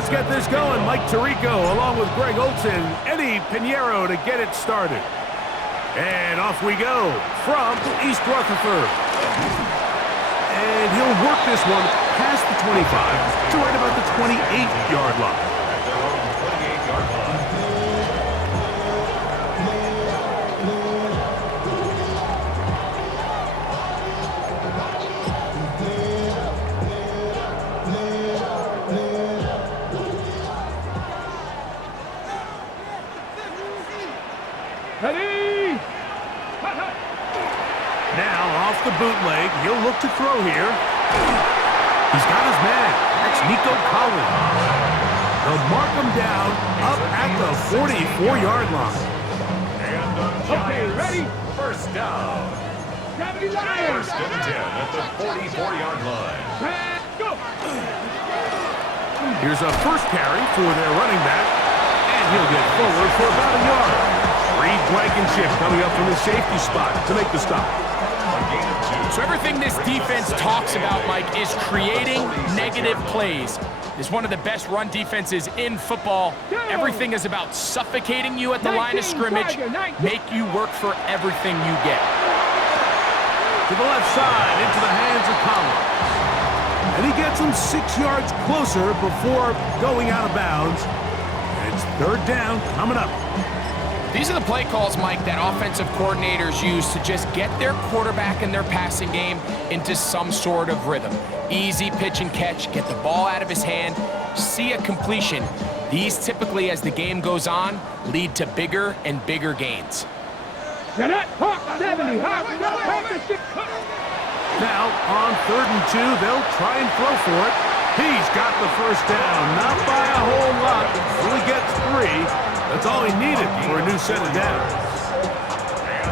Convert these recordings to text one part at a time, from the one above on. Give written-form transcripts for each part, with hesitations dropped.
Let's get this going. Mike Tirico along with Greg Olson, Eddie Pinheiro to get it started. And off we go from East Rutherford. And he'll work this one past the 25 to right about the 28-yard line. Ready? Now off the bootleg, he'll look to throw here. He's got his man. That's Nico Collins. They'll mark him down up at the 44-yard line. Okay, ready? First down. First and 10 at the 44-yard line. Go! Here's a first carry for their running back, and he'll get forward for about a yard. Reed Blankenship coming up from the safety spot to make the stop. So everything this defense talks about, Mike, is creating negative plays. It's one of the best run defenses in football. Everything is about suffocating you at the line of scrimmage, make you work for everything you get. To the left side, into the hands of Collins. And he gets him 6 yards closer before going out of bounds. And it's third down coming up. These are the play calls, Mike, that offensive coordinators use to just get their quarterback and their passing game into some sort of rhythm. Easy pitch and catch, get the ball out of his hand, see a completion. These typically, as the game goes on, lead to bigger and bigger gains. Now, on 3rd and 2, they'll try and throw for it. He's got the first down, not by a whole lot. Only gets 3. That's all he needed for a new set of downs.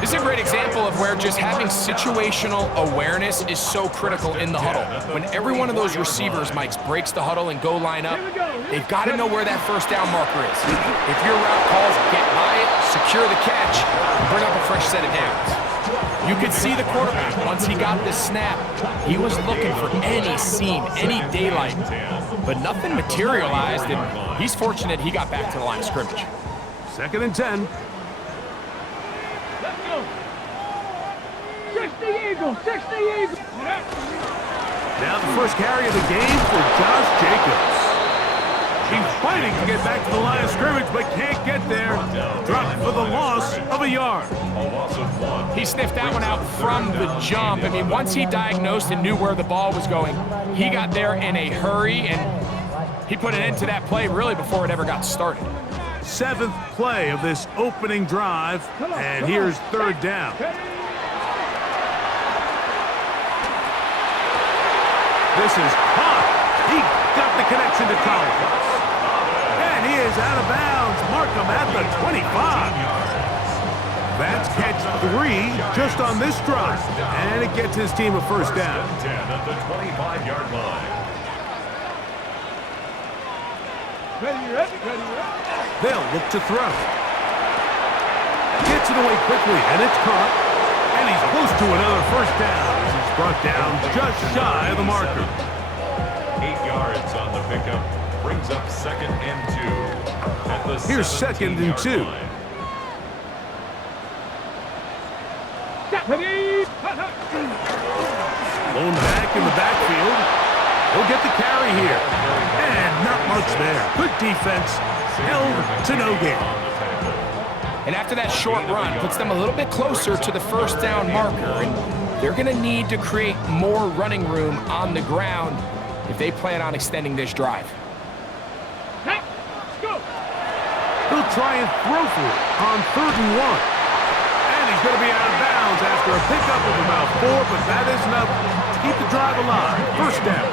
This is a great example of where just having situational awareness is so critical in the huddle. When every one of those receivers, Mike, breaks the huddle and go line up, they've got to know where that first down marker is. If your route calls, get by it, secure the catch, and bring up a fresh set of downs. You could see the quarterback, once he got the snap, he was looking for any seam, any daylight, but nothing materialized, and he's fortunate he got back to the line of scrimmage. 2nd and 10. Let's go. 60 Eagles, 60 Eagles. Now the first carry of the game for Josh Jacobs. He's fighting to get back to the line of scrimmage, but can't get there. Dropped for the loss of a yard. He sniffed that one out from the jump. I mean, once he diagnosed and knew where the ball was going, he got there in a hurry, and he put an end to that play really before it ever got started. 7th play of this opening drive, and here's 3rd down. This is caught. He got the connection to Collins. And he is out of bounds. Mark him at the 25. That's catch 3 just on this drive. And it gets his team a first down. 10 at the 25-yard line. Ready. They'll look to throw. Gets it away quickly, and it's caught. And he's close to another first down as he's brought down just shy of the marker. 8 yards on the pickup. Brings up 2nd and 2. At the Here's 2nd and 2. line. Blown back in the backfield. He'll get the carry here. And not much there. Good defense. Held to no gain. And after that short run, puts them a little bit closer to the first down marker. And they're going to need to create more running room on the ground if they plan on extending this drive. He'll try and throw for it on 3rd and 1. And he's going to be out of bounds after a pickup of about 4, but that is enough to keep the drive alive. First down.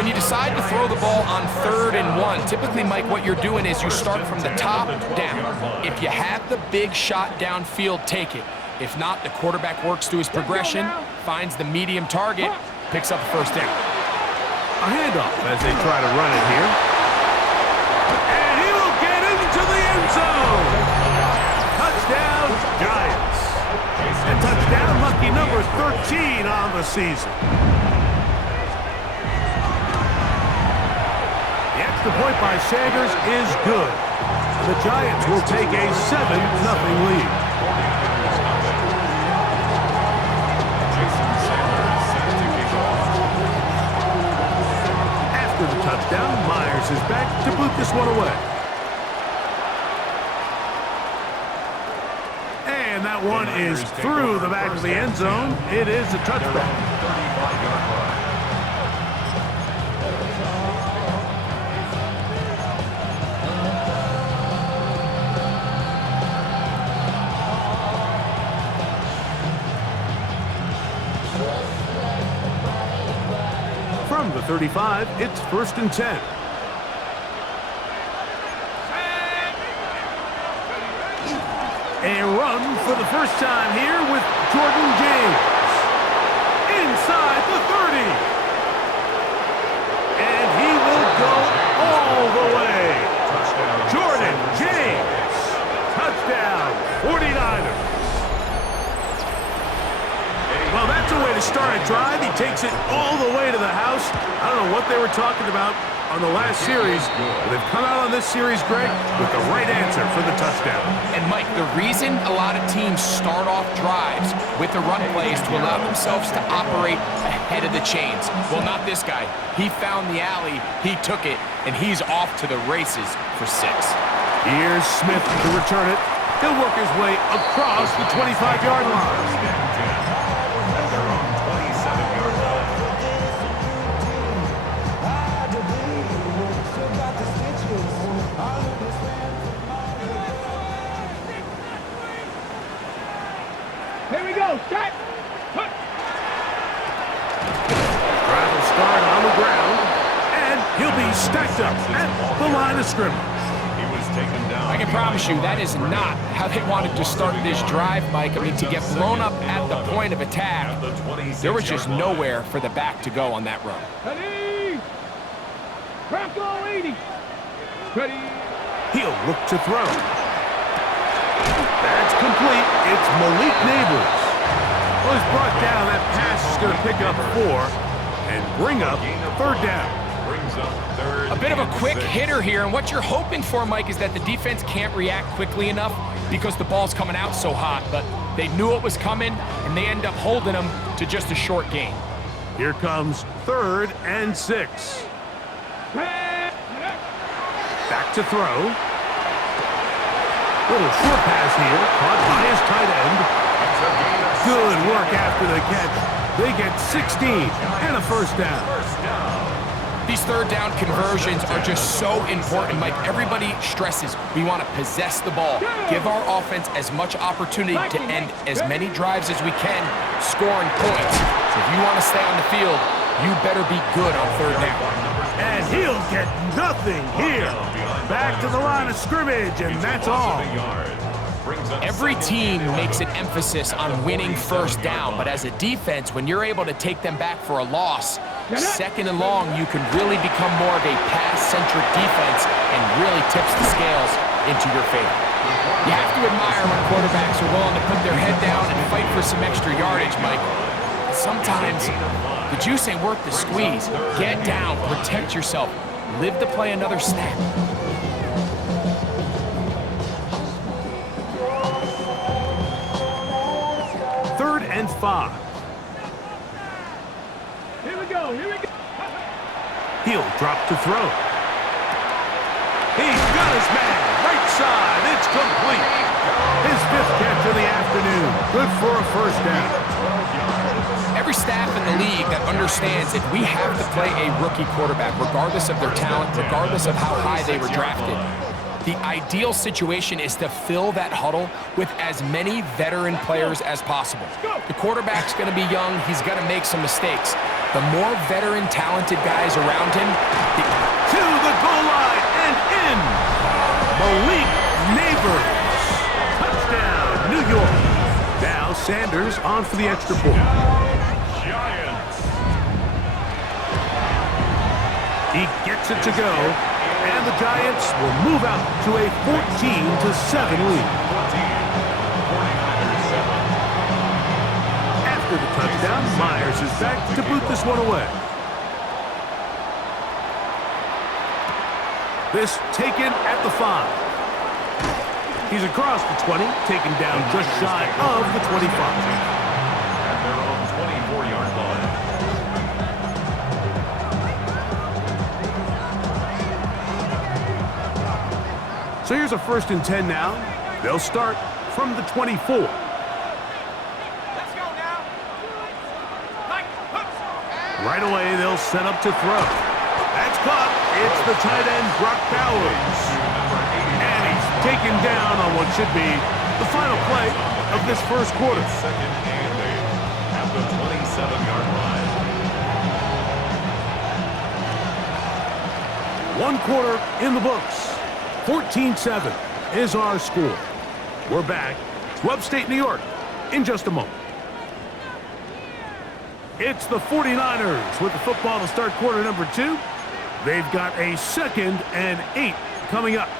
When you decide to throw the ball on 3rd and 1, typically, Mike, what you're doing is you start from the top down. If you have the big shot downfield, take it. If not, the quarterback works through his progression, finds the medium target, picks up the first down. A handoff as they try to run it here. And he will get into the end zone. Touchdown, Giants. And touchdown, lucky number 13 on the season. The extra point by Sanders is good. The Giants will take a 7-0 lead. After the touchdown, Myers is back to boot this one away. And that one is through the back of the end zone. It is a touchback. 35-yard line. From the 35, it's 1st and 10. A run for the first time here with Jordan James. Inside the 30. And he will go all the way. Jordan James. Touchdown, 49ers. Well, that's a way to start a drive. He takes it all the way to the house. I don't know what they were talking about on the last series, but they've come out on this series, Greg, with the right answer for the touchdown. And Mike, the reason a lot of teams start off drives with the run plays to allow themselves to operate ahead of the chains. Well, not this guy. He found the alley, he took it, and he's off to the races for 6. Here's Smith to return it. He'll work his way across the 25-yard line. At their own 27-yard line. Here we go. Set. Put. Drive will start on the ground, and he'll be stacked up at the line of scrimmage. He was taken down. I can promise you that is not how they wanted to start this drive, Mike. I mean, to get blown up at the point of attack, there was just nowhere for the back to go on that run. Ready. Crack all 80. Ready. He'll look to throw. That's complete. It's Malik Neighbors. Well, he's brought down. That pass is going to pick up 4 and bring up 3rd down. Brings up 3rd. A bit of a quick hitter here, and what you're hoping for, Mike, is that the defense can't react quickly enough because the ball's coming out so hot, but they knew it was coming, and they end up holding them to just a short gain. Here comes 3rd and 6. Back to throw. Little short pass here, caught by his tight end. Good work after the catch. They get 16 and a 1st down. These 3rd down conversions are just so important, Mike. Everybody stresses we want to possess the ball, give our offense as much opportunity to end as many drives as we can, scoring points. So if you want to stay on the field, you better be good on 3rd down. And he'll get nothing here. Back to the line of scrimmage, and that's all. Every team makes an emphasis on winning 1st down, but as a defense, when you're able to take them back for a loss, 2nd and long, you can really become more of a pass-centric defense and really tips the scales into your favor. You have to admire when quarterbacks are willing to put their head down and fight for some extra yardage, Mike. Sometimes the juice ain't worth the squeeze. Get down, protect yourself, live to play another snap. And 5. Here we go. Here we go. He'll drop to throw. He's got his man. Right side. It's complete. His 5th catch of the afternoon. Good for a 1st down. Every staff in the league that understands that we have to play a rookie quarterback, regardless of their talent, regardless of how high they were drafted. The ideal situation is to fill that huddle with as many veteran players as possible. The quarterback's going to be young. He's going to make some mistakes. The more veteran, talented guys around him, to the goal line and in. Malik Neighbors. Touchdown, New York. Now Sanders on for the extra point. Giants. He gets it to go. And the Giants will move out to a 14-7 lead. After the touchdown, Myers is back to boot this one away. This taken at the 5. He's across the 20, taken down just shy of the 25. At their own 24-yard line. So here's a 1st and 10 now. They'll start from the 24. Let's go now. Right away, they'll set up to throw. That's caught. It's the tight end, Brock Bowers. And he's taken down on what should be the final play of this first quarter. Second and 8 at the 27-yard line. 1 quarter in the books. 14-7 is our score. We're back to upstate New York in just a moment. It's the 49ers with the football to start quarter number 2. They've got a 2nd and 8 coming up.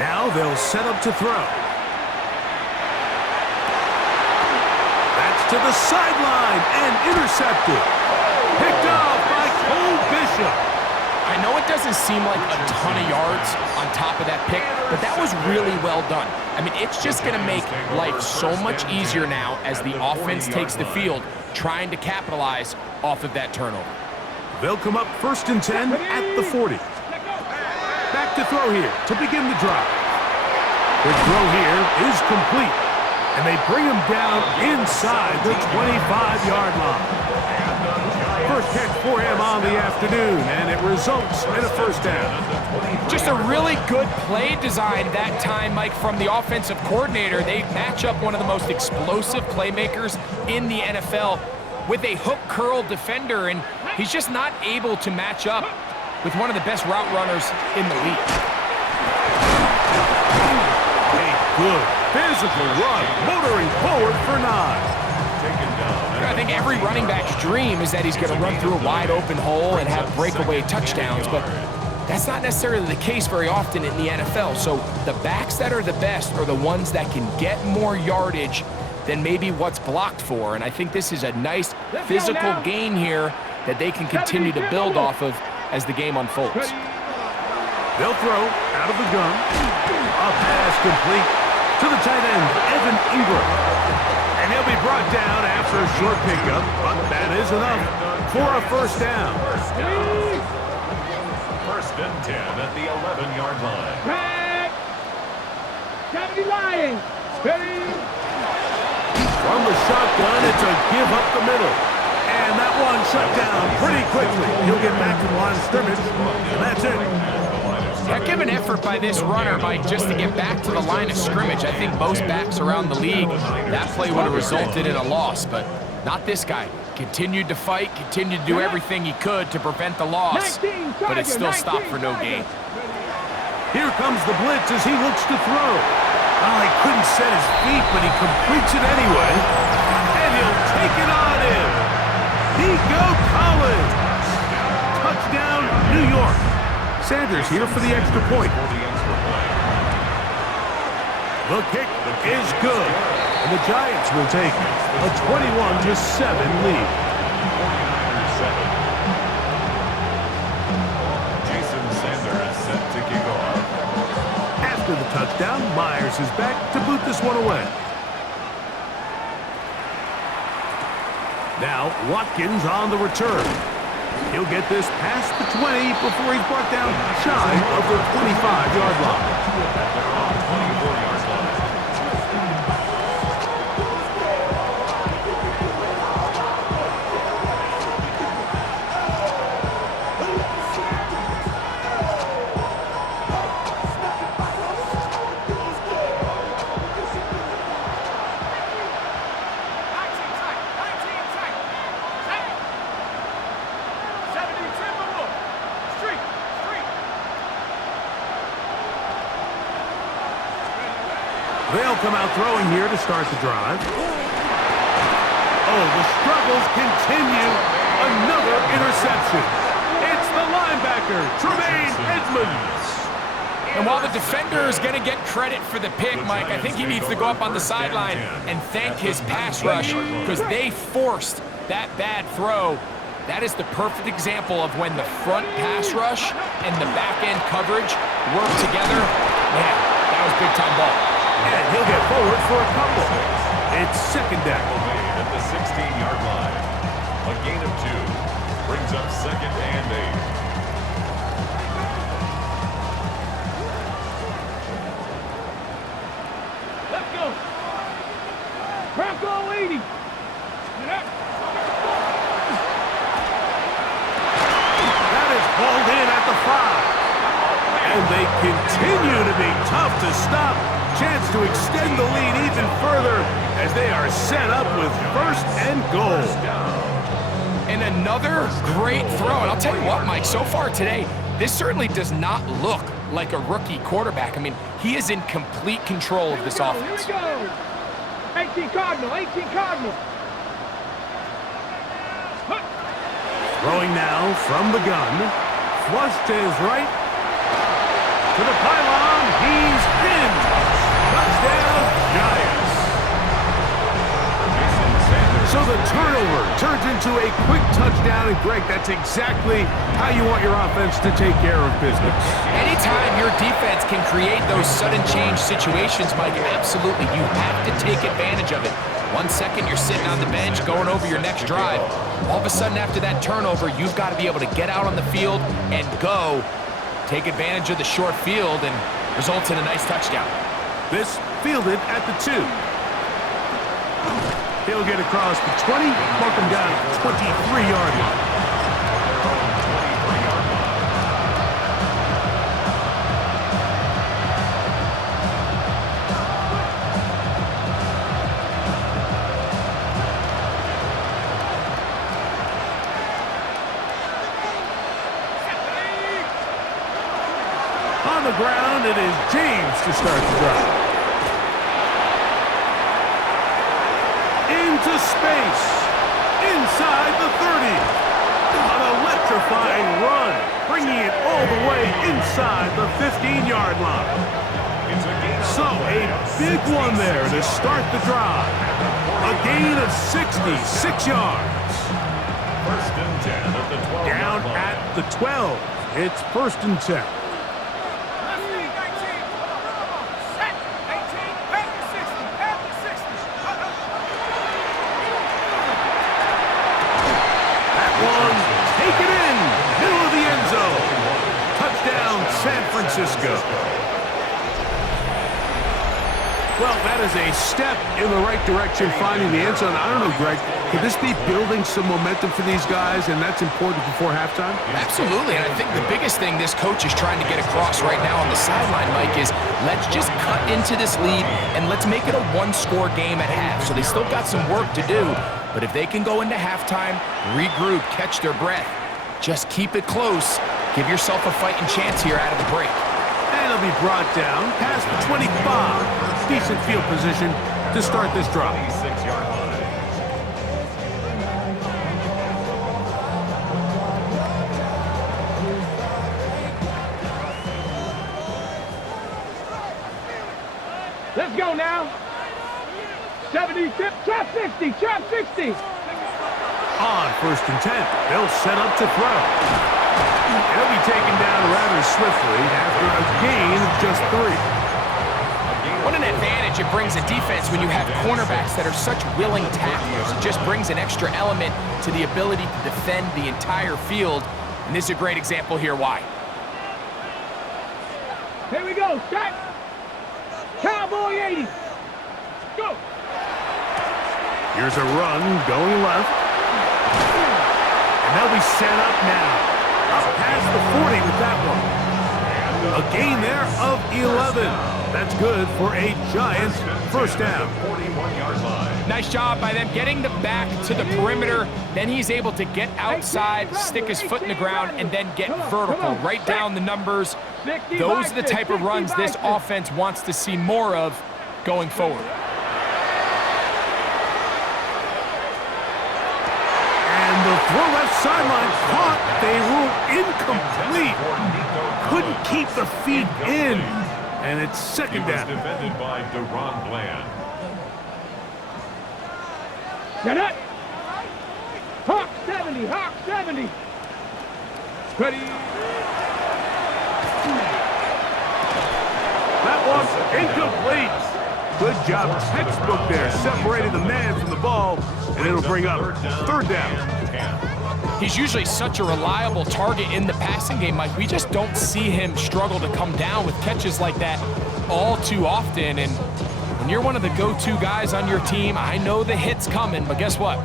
Now they'll set up to throw. That's to the sideline and intercepted. Picked off by Cole Bishop. I know it doesn't seem like a ton of yards on top of that pick, but that was really well done. I mean, it's just going to make life so much easier now as the offense takes the field, trying to capitalize off of that turnover. They'll come up 1st and 10 at the 40. Back to throw here to begin the drive. The throw here is complete, and they bring him down inside the 25-yard line. First catch for him on the afternoon, and it results in a 1st down. Just a really good play design that time, Mike, from the offensive coordinator. They match up one of the most explosive playmakers in the NFL with a hook curl defender, and he's just not able to match up with one of the best route runners in the league. A good physical run, motoring forward for 9. I think every running back's dream is that he's going to run through a wide open hole and have breakaway touchdowns, but that's not necessarily the case very often in the NFL. So the backs that are the best are the ones that can get more yardage than maybe what's blocked for, and I think this is a nice physical gain here that they can continue to build off of as the game unfolds. They'll throw out of the gun. A pass complete to the tight end, Evan Ingram. And he'll be brought down after a short pickup, but that is enough for a 1st down. 1st and 10 at the 11-yard line. Back. Cavity Lions. Ready. From the shotgun, it's a give up the middle. And that one shut down pretty quickly. He'll get back to the line of scrimmage, and that's it. Heck of an effort by this runner, Mike, just to get back to the line of scrimmage. I think most backs around the league, that play would have resulted in a loss, but not this guy. Continued to fight, continued to do everything he could to prevent the loss, but it still stopped for no gain. Here comes the blitz as he looks to throw. Oh, he couldn't set his feet, but he completes it anyway. And he'll take it on in. Nico Collins. Touchdown, New York. Sanders here for the extra point. The kick is good, and the Giants will take a 21-7 lead. Jason Sanders set to kick off. After the touchdown, Myers is back to boot this one away. Now Watkins on the return. He'll get this past the 20 before he's brought down shy of the 25-yard line. They're on 24-yard line. They'll come out throwing here to start the drive. Oh, the struggles continue. Another interception. It's the linebacker linebacker, Tremaine Edmonds. And while the defender is going to get credit for the pick, Mike, I think he needs to go up on the sideline and thank his pass rush because they forced that bad throw. That is the perfect example of when the front pass rush and the back-end coverage work together. Man, that was big-time ball. And he'll get forward for a couple. It's second down. At the 16-yard line. A gain of 2 brings up second and 8. Let's go. Bronco 80. Get up. That is hauled in at the 5. And they continue to be tough to stop. Chance to extend the lead even further as they are set up with first and goal. And another great throw. And I'll tell you what, Mike, so far today, this certainly does not look like a rookie quarterback. I mean, he is in complete control of this offense. Here we go. 18 Cardinal, 18 Cardinal. Throwing now from the gun. Flush to his right. To the pylon. He's in. Touchdown, Giants. So the turnover turns into a quick touchdown. And Greg, that's exactly how you want your offense to take care of business. Anytime your defense can create those sudden change situations, Mike, absolutely, you have to take advantage of it. 1 second, you're sitting on the bench going over your next drive. All of a sudden, after that turnover, you've got to be able to get out on the field and go. Take advantage of the short field and results in a nice touchdown. This fielded at the 2. He'll get across the 20, mark him down at the 23-yard line. On the ground, it is James to start the drive. Into space, inside the 30. An electrifying run, bringing it all the way inside the 15-yard line. So a big one there to start the drive. A gain of 66 yards. First and 10 at the 12. Down at the 12. It's first and 10. San Francisco. Well, that is a step in the right direction, finding the end zone. I don't know, Greg, could this be building some momentum for these guys, and that's important before halftime? Absolutely, and I think the biggest thing this coach is trying to get across right now on the sideline, Mike, is let's just cut into this lead, and let's make it a one-score game at half. So they still got some work to do, but if they can go into halftime, regroup, catch their breath, just keep it close. Give yourself a fighting chance here out of the break. And it'll be brought down past the 25. Decent field position to start this drive. 26-yard line. Let's go now. 70, trap 60, trap 60. On first and 10, they'll set up to throw. He'll be taken down rather swiftly after a gain of just 3. What an advantage it brings a defense when you have cornerbacks that are such willing tacklers. It just brings an extra element to the ability to defend the entire field. And this is a great example here why. Here we go, set. Cowboy 80. Go. Here's a run going left. And they'll be set up now. Up past the 40 with that one. A gain there of 11. That's good for a Giants first down. 41-yard line. Nice job by them getting the back to the perimeter. Then he's able to get outside, stick his foot in the ground, and then get vertical. Write down the numbers. Those are the type of runs this offense wants to see more of going forward. And the throw left sideline caught. They rule incomplete. keep the feet in. And it's second down. Defended by Deron Bland. Get it. Hawk 70, Hawk 70. Ready. That one's incomplete. Good job, textbook there, separating the man from the ball, and it'll bring up third down. He's usually such a reliable target in the passing game, Mike. We just don't see him struggle to come down with catches like that all too often. And when you're one of the go-to guys on your team, I know the hit's coming, but guess what?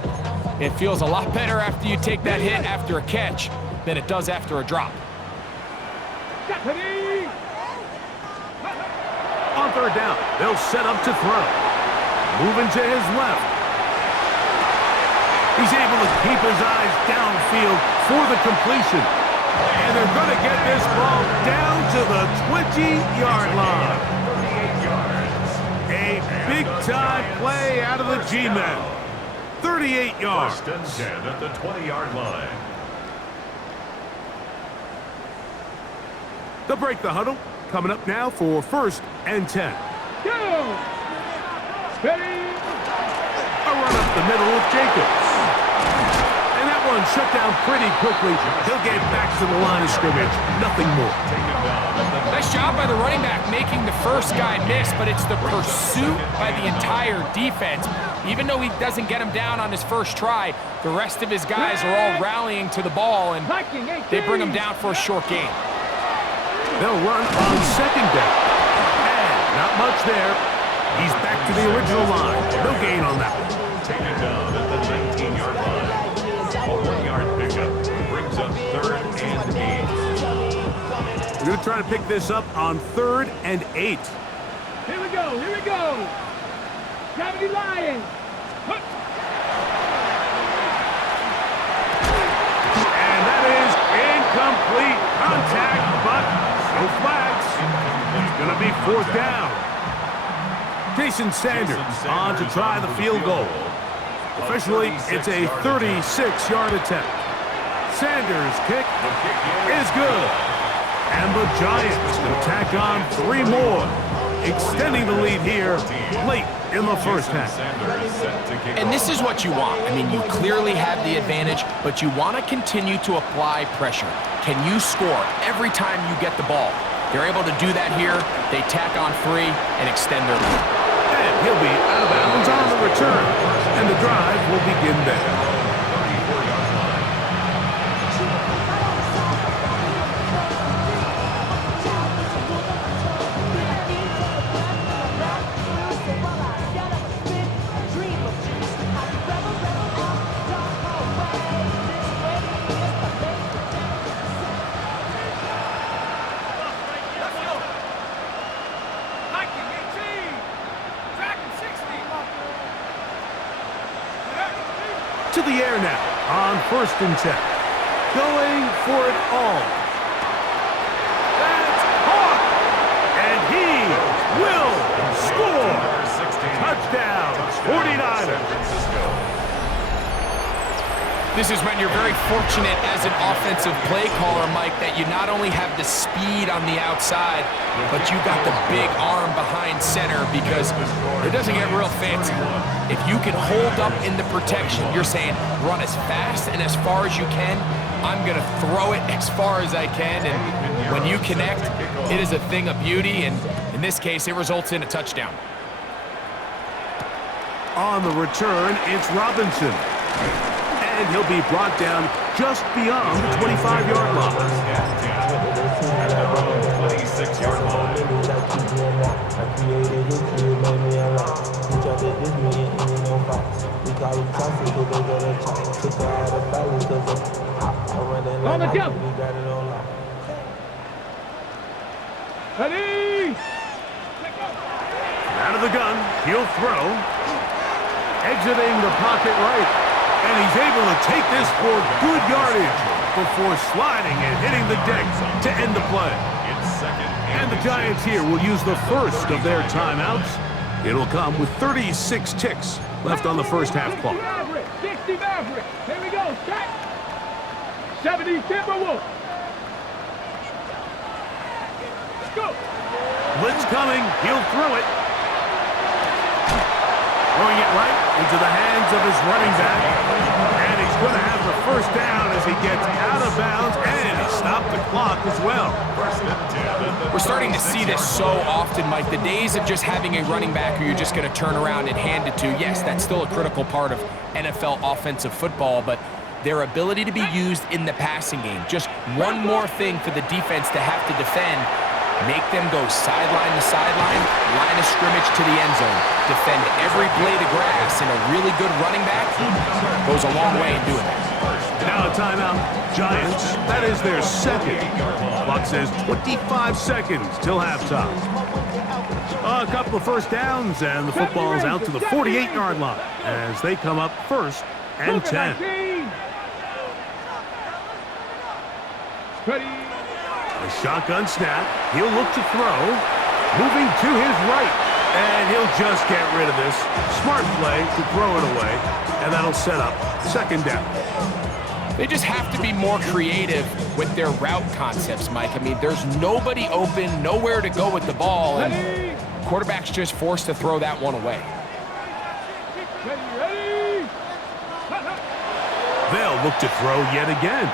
It feels a lot better after you take that hit after a catch than it does after a drop. On third down, they'll set up to throw. Moving to his left. He's able to keep his eyes downfield for the completion. And they're going to get this ball down to the 20-yard line. 38 yards. A big-time play out of the G-men. 38 yards. First and 10 at the 20-yard line. They'll break the huddle. Coming up now for first and 10. Go. Ready. A run up the middle with Jacobs. And that one shut down pretty quickly. He'll get back to the line of scrimmage. Nothing more. Nice job by the running back making the first guy miss, but it's the pursuit by the entire defense. Even though he doesn't get him down on his first try, the rest of his guys are all rallying to the ball, and they bring him down for a short gain. They'll run on second down. And not much there. He's back to the original line. No gain on that one. Taken down at the 19-yard line. A 1-yard pickup brings up third and 8. We're going to try to pick this up on third and 8. Here we go, here we go. 70 Lions. And that is incomplete contact, but no flags. It's going to be fourth down. Jason Sanders on to try the field goal. Officially, it's a 36-yard attempt. Sanders' kick is good. And the Giants will tack on 3 more, extending the lead here late in the first half. And this is what you want. I mean, you clearly have the advantage, but you want to continue to apply pressure. Can you score every time you get the ball? They're able to do that here. They tack on 3 and extend their lead. And he'll be out of bounds on the return. And the drive will begin there. To the air now on first and 10. Going for it all. That's caught. And he will score. Touchdown, 49ers. This is when you're very fortunate as an offensive play caller, Mike, that you not only have the speed on the outside, but you got the big arm behind center, because it doesn't get real fancy. If you can hold up in the protection, you're saying run as fast and as far as you can. I'm going to throw it as far as I can, and when you connect, it is a thing of beauty, and in this case, it results in a touchdown. On the return, it's Robinson. And he'll be brought down just beyond the 25-yard line. At their own 26-yard line. On the jump. Ready. Out of the gun, he'll throw. Exiting the pocket right. And he's able to take this for good yardage before sliding and hitting the deck to end the play. And the Giants here will use the first of their timeouts. It'll come with 36 ticks left on the first half clock. 60 Maverick. Here we go. Set. 70 Timberwolves. Go. Blitz coming. He'll throw it. Throwing it right into the hands of his running back. And he's going to have the first down as he gets out of bounds. And he stopped the clock as well. We're starting to see this so often, Mike. The days of just having a running back who you're just going to turn around and hand it to, yes, that's still a critical part of NFL offensive football, but their ability to be used in the passing game, just one more thing for the defense to have to defend, make them go sideline to sideline, line of scrimmage to the end zone, defend every blade of grass, and a really good running back goes a long way in doing that. Now a timeout. Giants, that is their second. Clock says 25 seconds till halftime. A couple of first downs, and the football is out to the 48-yard line as they come up first and 10. Ready. A shotgun snap. He'll look to throw. Moving to his right. And he'll just get rid of this. Smart play to throw it away. And that'll set up second down. They just have to be more creative with their route concepts, Mike. I mean, there's nobody open, nowhere to go with the ball, and quarterback's just forced to throw that one away. Ready. They'll look to throw yet again.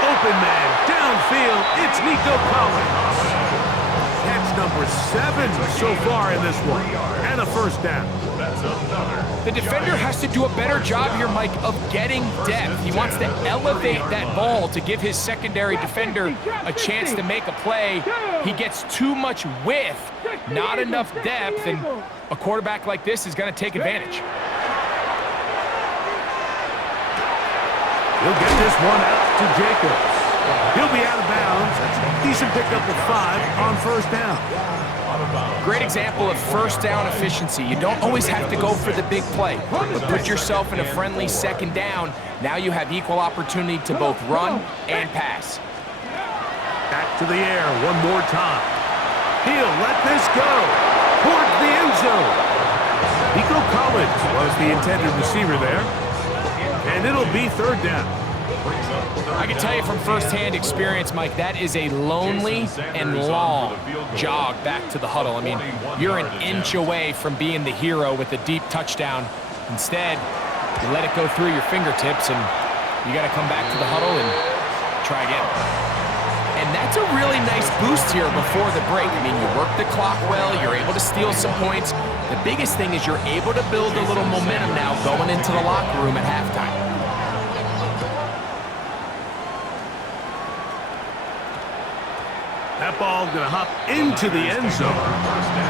Open man, downfield, it's Nico Collins. Catch number 7 so far in this one, and a first down. The defender has to do a better job here, Mike, of getting depth. He wants to elevate that ball to give his secondary defender a chance to make a play. He gets too much width, not enough depth, and a quarterback like this is going to take advantage. He'll get this one out to Jacobs. He'll be out of bounds. That's a decent pickup of 5 on first down. Great example of first down efficiency. You don't always have to go for the big play, but put yourself in a friendly second down. Now you have equal opportunity to both run and pass. Back to the air one more time. He'll let this go towards the end zone. Nico Collins was the intended receiver there. And it'll be third down. I can tell you from firsthand experience, Mike, that is a lonely and long jog back to the huddle. I mean, you're an inch away from being the hero with a deep touchdown. Instead, you let it go through your fingertips, and you got to come back to the huddle and try again. And that's a really nice boost here before the break. I mean, you work the clock well, you're able to steal some points. The biggest thing is you're able to build a little momentum now going into the locker room at halftime. That ball going to hop into the end zone.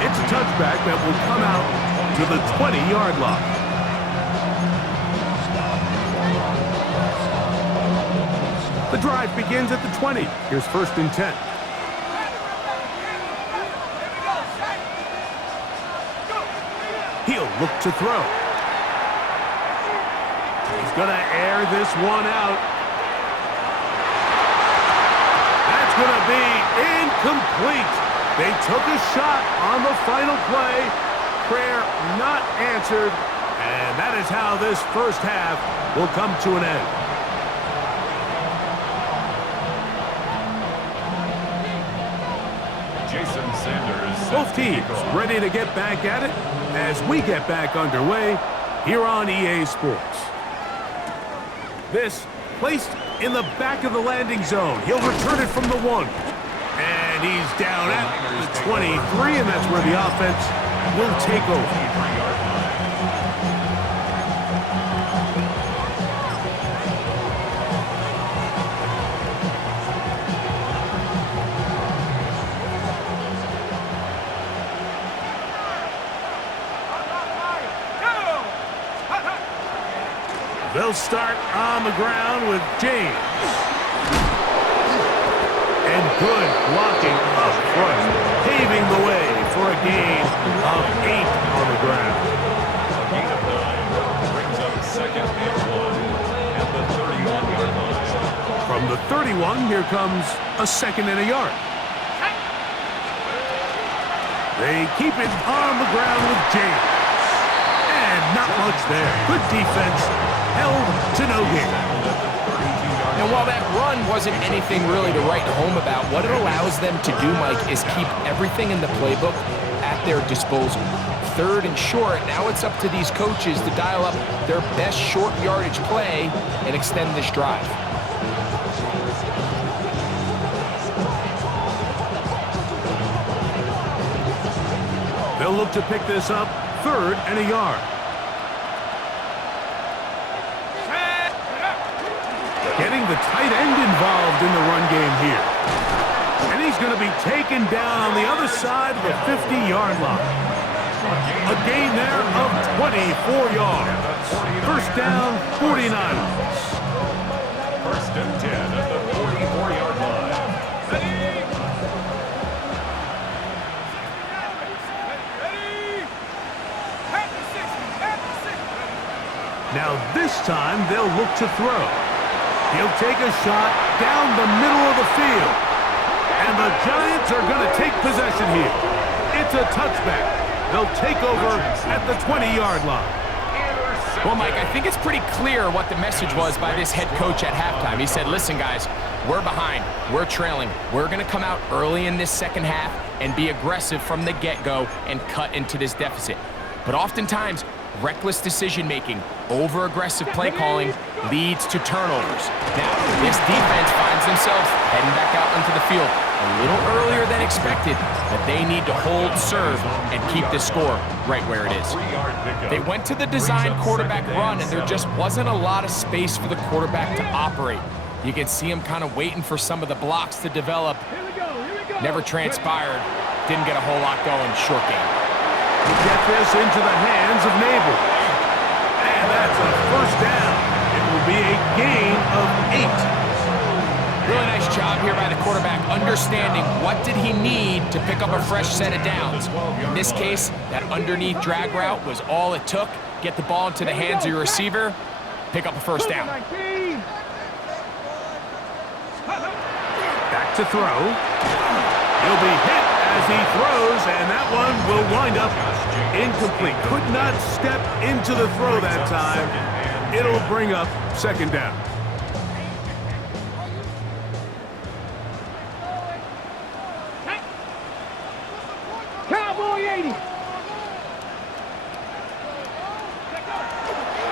It's a touchback that will come out to the 20-yard line. The drive begins at the 20. Here's first and 10. He'll look to throw. He's going to air this one out. That's going to be incomplete. They took a shot on the final play. Prayer not answered. And that is how this first half will come to an end. Both teams ready to get back at it as we get back underway here on EA Sports. This placed in the back of the landing zone. He'll return it from the 1. And he's down at the 23, and that's where the offense will take over. They'll start on the ground with James. And good blocking up front, paving the way for a gain of 8 on the ground. A gain of 9 brings up second and 1 at the 31-yard line. From the 31, here comes a second and a yard. They keep it on the ground with James. And not much there. Good defense. Held to no gain. And while that run run wasn't anything really to write home about. What it allows them to do, Mike, is keep everything in the playbook at their disposal. Third and short, now it's up to these coaches to dial up their best short yardage play and extend this drive. They'll look to pick this up, 3rd and a yard. Getting the tight end involved in the run game here. And he's going to be taken down on the other side of the 50-yard line. A gain there of 24 yards. First down, 49ers. First and 10 at the 44-yard line. Now this time they'll look to throw. He'll take a shot down the middle of the field. And the Giants are going to take possession here. It's a touchback. They'll take over at the 20-yard line. Well, Mike, I think it's pretty clear what the message was by this head coach at halftime. He said, listen, guys, we're behind. We're trailing. We're going to come out early in this second half and be aggressive from the get-go and cut into this deficit. But oftentimes, reckless decision-making, over-aggressive play calling leads to turnovers. Now, this defense finds themselves heading back out onto the field a little earlier than expected, but they need to hold serve and keep this score right where it is. They went to the design quarterback run, and there just wasn't a lot of space for the quarterback to operate. You can see him kind of waiting for some of the blocks to develop. Never transpired. Didn't get a whole lot going. Short game. Get this into the hands of Nabel. And that's a first down. It will be a gain of 8. Really nice job here by the quarterback, understanding what did he need to pick up a fresh set of downs. In this case, that underneath drag route was all it took. Get the ball into the hands of your receiver, pick up a first down. Back to throw. He'll be hit as he throws, and that one will wind up incomplete. Could not step into the throw that time. It'll bring up second down. Cowboy 80.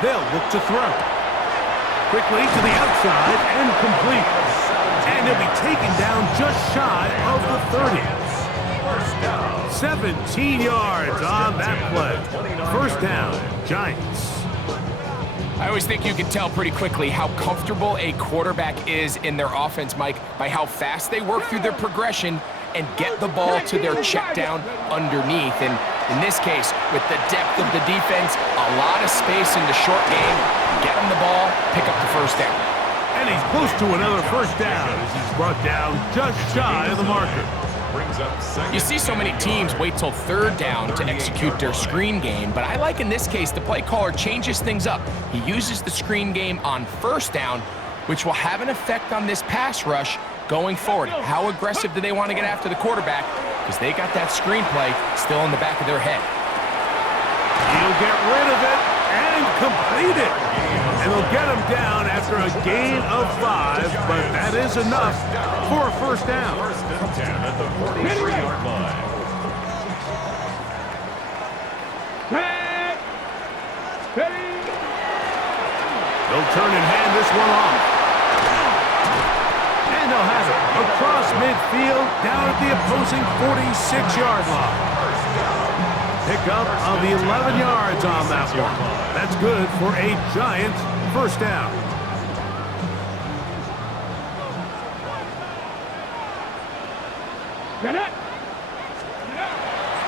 They'll look to throw. Quickly to the outside and complete. And he'll be taken down just shy of the 30. 17 yards on that play. First down, Giants. I always think you can tell pretty quickly how comfortable a quarterback is in their offense, Mike, by how fast they work through their progression and get the ball to their check down underneath. And in this case, with the depth of the defense, a lot of space in the short game, get him the ball, pick up the first down. And he's close to another first down as he's brought down just shy of the marker. You see so many teams wait till third down to execute their screen game, but I like in this case the play caller changes things up. He uses the screen game on first down, which will have an effect on this pass rush going forward. How aggressive do they want to get after the quarterback? Because they got that screen play still in the back of their head. He'll get rid of it and complete it. And they'll get him down after a gain of 5, but that is enough for a first down. First and 10 at the 43-yard line. They'll turn and hand this one off. And they'll have it across midfield down at the opposing 46-yard line. Pickup of 11 yards on that one. That's good for a Giants first down.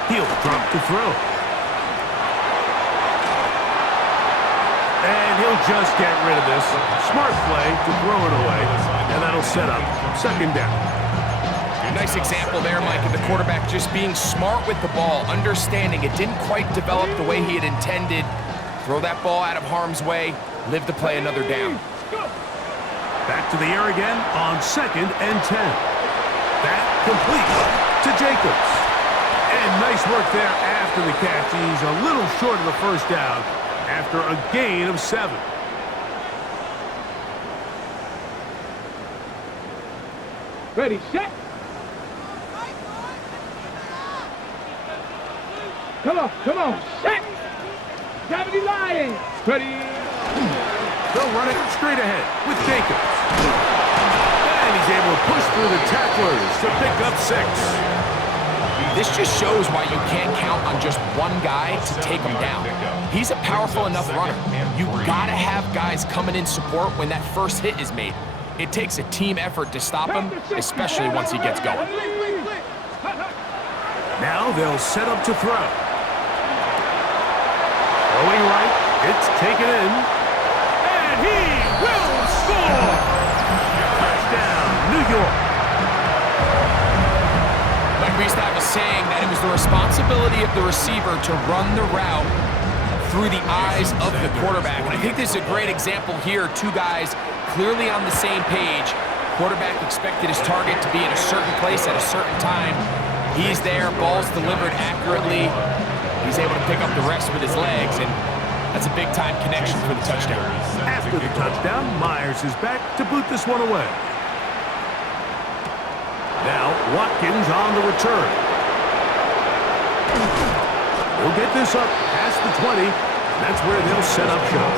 He'll drop to throw. And he'll just get rid of this. Smart play to throw it away. And that'll set up second down. Nice example there, Mike, of the quarterback just being smart with the ball, understanding it didn't quite develop the way he had intended. Throw that ball out of harm's way, live to play another down. Back to the air again on second and 10. That complete to Jacobs. And nice work there after the catch. He's a little short of the first down after a gain of 7. Ready, set. Come on, set. Gravity Lions. Ready. They'll run it straight ahead with Jacobs. And he's able to push through the tacklers to pick up 6. This just shows why you can't count on just one guy to take him down. He's a powerful enough runner. You gotta have guys coming in support when that first hit is made. It takes a team effort to stop him, especially once he gets going. Now they'll set up to throw. Throwing right, it's taken in. And he will score! Touchdown, New York. Like Reestad was saying, that it was the responsibility of the receiver to run the route through the eyes of the quarterback. And I think this is a great example here. Two guys clearly on the same page. Quarterback expected his target to be in a certain place at a certain time. He's there, ball's delivered accurately. He's able to pick up the rest with his legs, and that's a big-time connection for the touchdown. After the touchdown, Myers is back to boot this one away. Now, Watkins on the return. He'll get this up past the 20, and that's where they'll set up shop.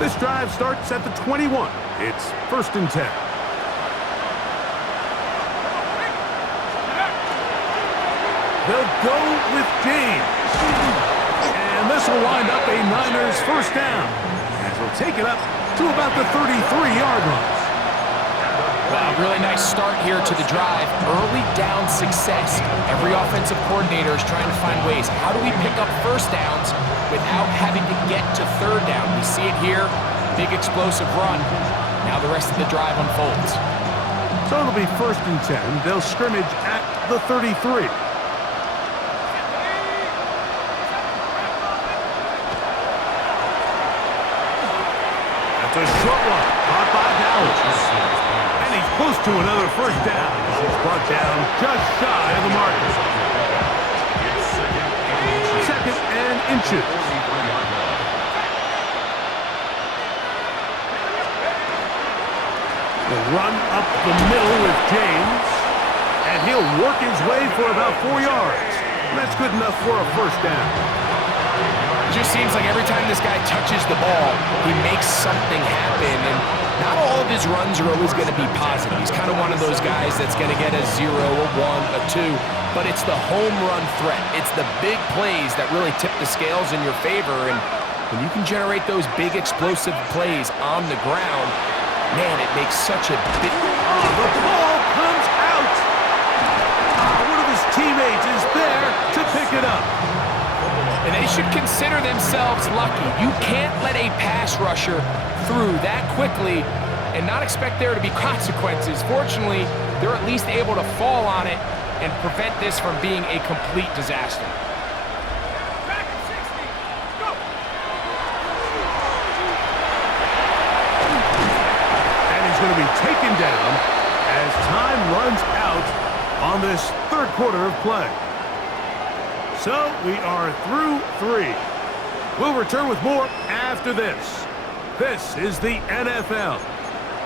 This drive starts at the 21. It's 1st and 10. They'll go with James. And this will wind up a Niners first down, as they'll take it up to about the 33-yard line. Wow, really nice start here to the drive. Early down success. Every offensive coordinator is trying to find ways. How do we pick up first downs without having to get to 3rd down? We see it here. Big explosive run. Now the rest of the drive unfolds. So it'll be 1st and 10. They'll scrimmage at the 33. That's a short one. Caught by Dallas. And he's close to another first down. He's brought down just shy of the marker. 2nd and inches. The run up the middle with James. And he'll work his way for about 4 yards. And that's good enough for a first down. It just seems like every time this guy touches the ball, he makes something happen. And not all of his runs are always going to be positive. He's kind of one of those guys that's going to get a 0, a 1, a 2. But it's the home run threat. It's the big plays that really tip the scales in your favor. And when you can generate those big explosive plays on the ground, man, it makes such a big... Oh, the ball comes out! One of his teammates is there to pick it up. And they should consider themselves lucky. You can't let a pass rusher through that quickly and not expect there to be consequences. Fortunately, they're at least able to fall on it and prevent this from being a complete disaster. And he's going to be taken down as time runs out on this 3rd quarter of play. So we are through 3. We'll return with more after this. This is the NFL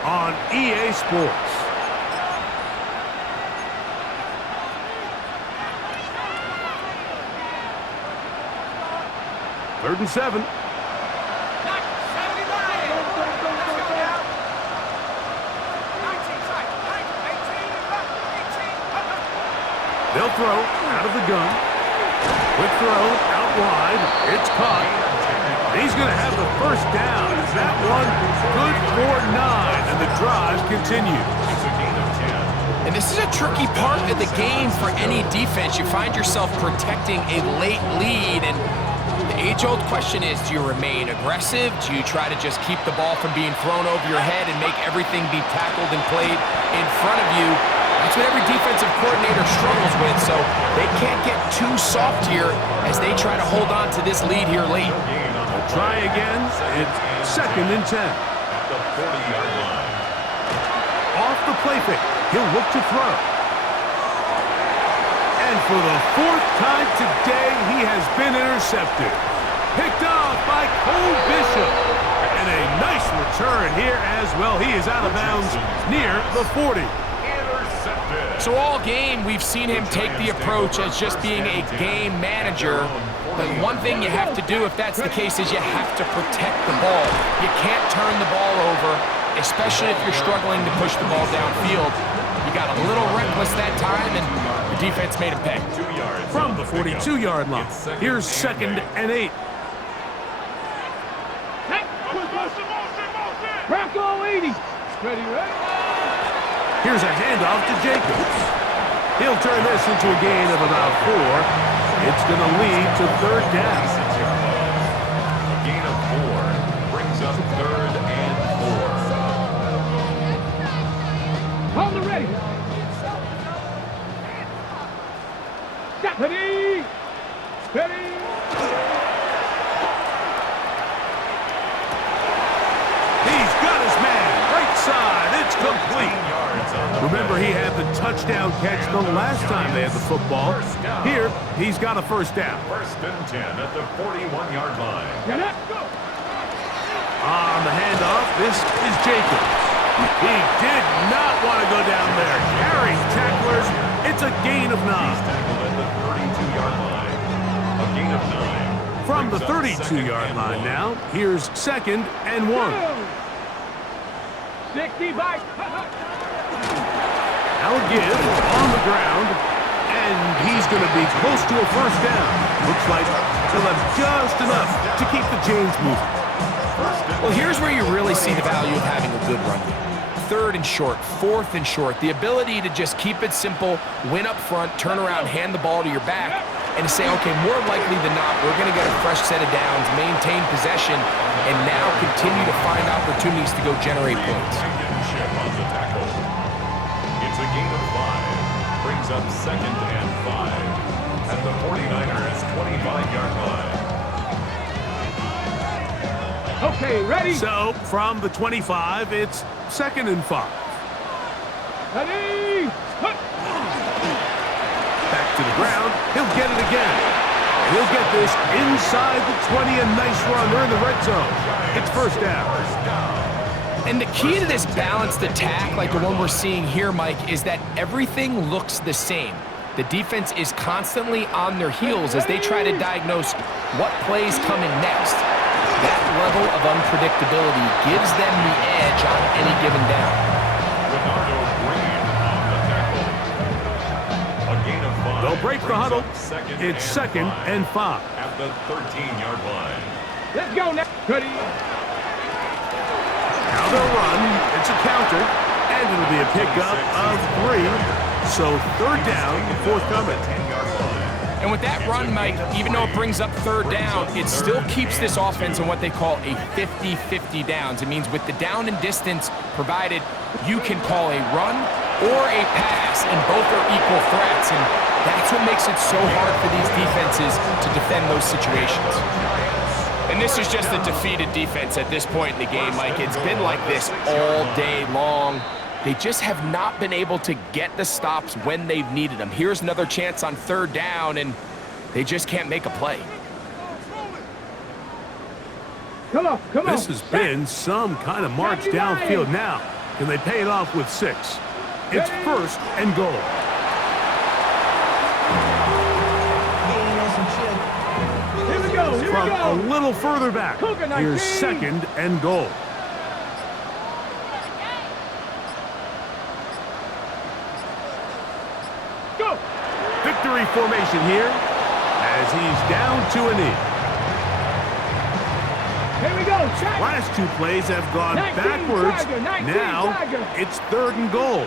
on EA Sports. Third and 7. They'll throw out of the gun. Quick throw out wide. It's caught. He's going to have the first down. That one good for 9, and the drive continues. And this is a tricky part of the game for any defense. You find yourself protecting a late lead, and the age-old question is, do you remain aggressive? Do you try to just keep the ball from being thrown over your head and make everything be tackled and played in front of you? That's what every defensive coordinator struggles with, so they can't get too soft here as they try to hold on to this lead here late. They'll try again. It's 2nd and 10. At the 40-yard line. Off the play fake. He'll look to throw. And for the fourth time today, he has been intercepted. Picked off by Cole Bishop. And a nice return here as well. He is out of bounds near the 40. So all game, we've seen him take the approach as just being a game manager. But one thing you have to do if that's the case is you have to protect the ball. You can't turn the ball over, especially if you're struggling to push the ball downfield. You got a little reckless that time, and the defense made him pay. From the 42-yard line, here's 2nd and 8. Bronco 80. Ready, ready? Here's a handoff to Jacobs. He'll turn this into a gain of about 4. It's going to lead to 3rd down. A gain of 4 brings up 3rd and 4. Hold it ready. Stop. Ready. Ready. He's got his man. Right side. It's complete. Remember, he had the touchdown catch the last time they had the football. Here, he's got a 1st down. 1st and 10 at the 41-yard line. Get up. Go. On the handoff, this is Jacobs. He did not want to go down there. Carrying tacklers. It's a gain of 9. Tackled at the 32-yard line. A gain of 9. From the 32-yard line now, here's 2nd and 1. 60 by. Now a give on the ground, and he's going to be close to a 1st down. Looks like he'll have just enough to keep the chains moving. Well, here's where you really see the value of having a good run game. 3rd and short, 4th and short. The ability to just keep it simple, win up front, turn around, hand the ball to your back, and to say, okay, more likely than not, we're going to get a fresh set of downs, maintain possession, and now continue to find opportunities to go generate points. It's a gain of 5. Brings up 2nd and 5 at the 49ers 25-yard line. Okay, ready. So, from the 25, it's 2nd and 5. Ready. Back to the ground. He'll get it again. And he'll get this inside the 20. A nice run. They're in the red zone. It's 1st down. And the key to this balanced attack, like the one we're seeing here, Mike, is that everything looks the same. The defense is constantly on their heels as they try to diagnose what play's coming next. That level of unpredictability gives them the edge on any given down. They'll break the huddle. It's 2nd and 5. At the 13-yard line. Let's go now. Ready. Now they'll run. It's a counter. And it'll be a pickup of 3. So 3rd down, forthcoming. And with that run, Mike, even though it brings up 3rd down, it still keeps this offense in what they call a 50-50 downs. It means with the down and distance provided, you can call a run or a pass, and both are equal threats. And that's what makes it so hard for these defenses to defend those situations. And this is just a defeated defense at this point in the game, Mike. It's been like this all day long. They just have not been able to get the stops when they've needed them. Here's another chance on 3rd down, and they just can't make a play. Come on, come on. This has been some kind of march downfield now. Can they pay it off with 6? It's 1st and goal. Here we go, here From we a go. little further back, here's 2nd and goal. Go. Victory formation here as he's down to a knee. Here we go. Check. Last 2 plays have gone 19 backwards. Tiger, 19 Now Tiger. it's 3rd and goal.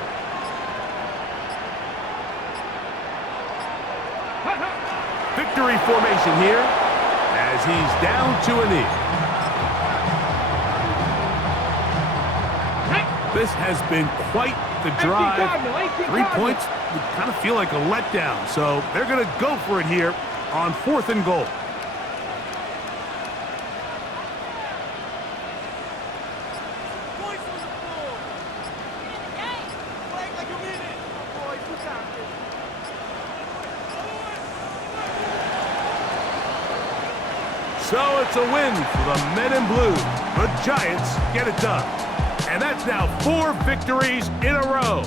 Victory formation here as he's down to a knee. This has been quite the drive. 3 points would kind of feel like a letdown. So they're going to go for it here on 4th and goal. So it's a win for the men in blue. The Giants get it done. And that's now 4 victories in a row.